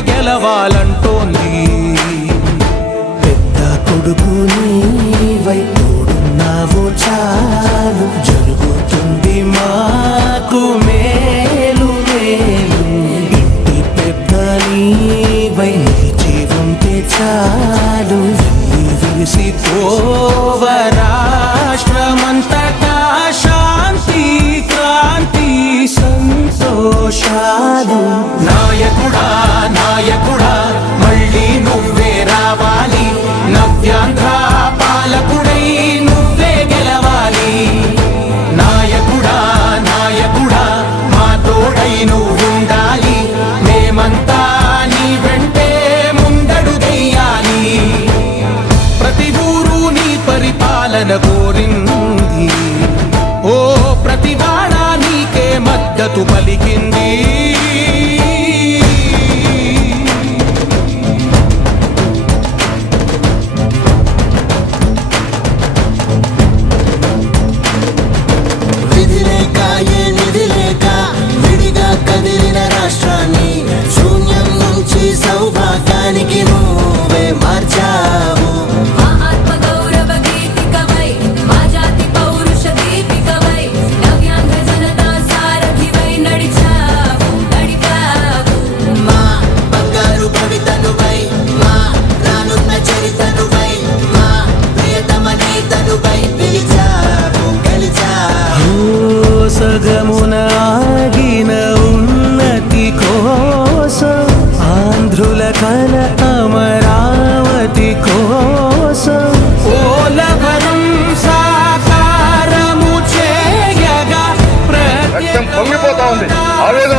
గెలవాలంటోంది. పెద్ద కొడుకు నీవై తోడున్నావో చాలు. జరుగుతుంది మాకు మేలు మేలు. ఇంటి పెద్ద నీవై నిలిచి ఉంటే చాలు. ఈ విరిసి శాంతి క్రాంతి సంతోషాలు. ജനകോടിൻ 아래가